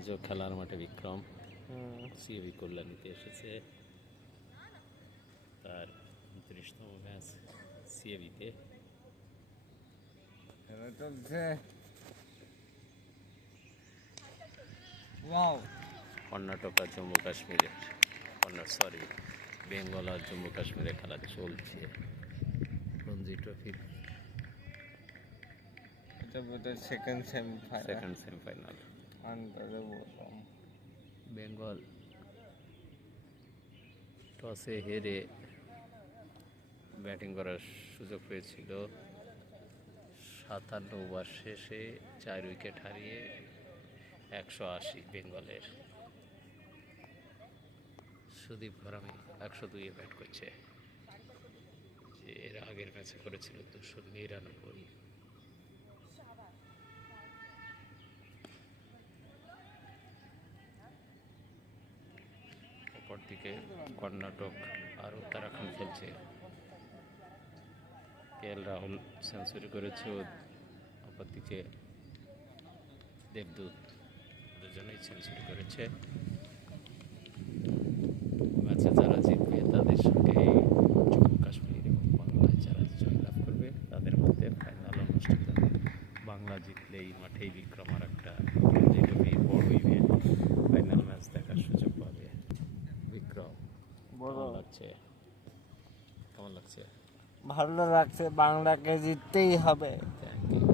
আজও খেলার মাঠে বিক্রম সিএবি কল্যাণীতে এসেছে। তার 29তম ম্যাচ সিএবিতে চলছে। ওয়াও, কর্ণাটক আর জম্মু কাশ্মীরের বেঙ্গল আর জম্মু কাশ্মীরে খেলা চলছে রঞ্জি ট্রফির এটা বোধহয় সেকেন্ড সেমিফাইনাল। আন্দাজে বললাম। বেঙ্গল টসে হেরে ব্যাটিং করার সুযোগ পেয়েছিল। 57 ওভার শেষে 4 উইকেট হারিয়ে 180 বেঙ্গলের। সুদীপ ঘরামি 102-এ ব্যাট করছে, যে এর আগের ম্যাচে করেছিল 299। অপরদিকে কর্ণাটক আর উত্তরাখণ্ড খেলছে। কেএল রাহুল সেঞ্চুরি করেছে, অপরদিকে দেবদূত দুজনেই সেঞ্চুরি করেছে। ম্যাচে যারা জিতবে তাদের সঙ্গে জম্মু কাশ্মীর এবং বাংলায় যারা জয়লাভ করবে তাদের মধ্যে ফাইনাল অনুষ্ঠিত। বাংলা জিতলে এই মাঠেই বিক্রম আর একটা বড় ইভেন্ট ফাইনাল ম্যাচ দেখার সুযোগ পাবে বিক্রম। কেমন লাগছে? ভালো লাগছে, বাংলাকে জিততেই হবে। Thank you.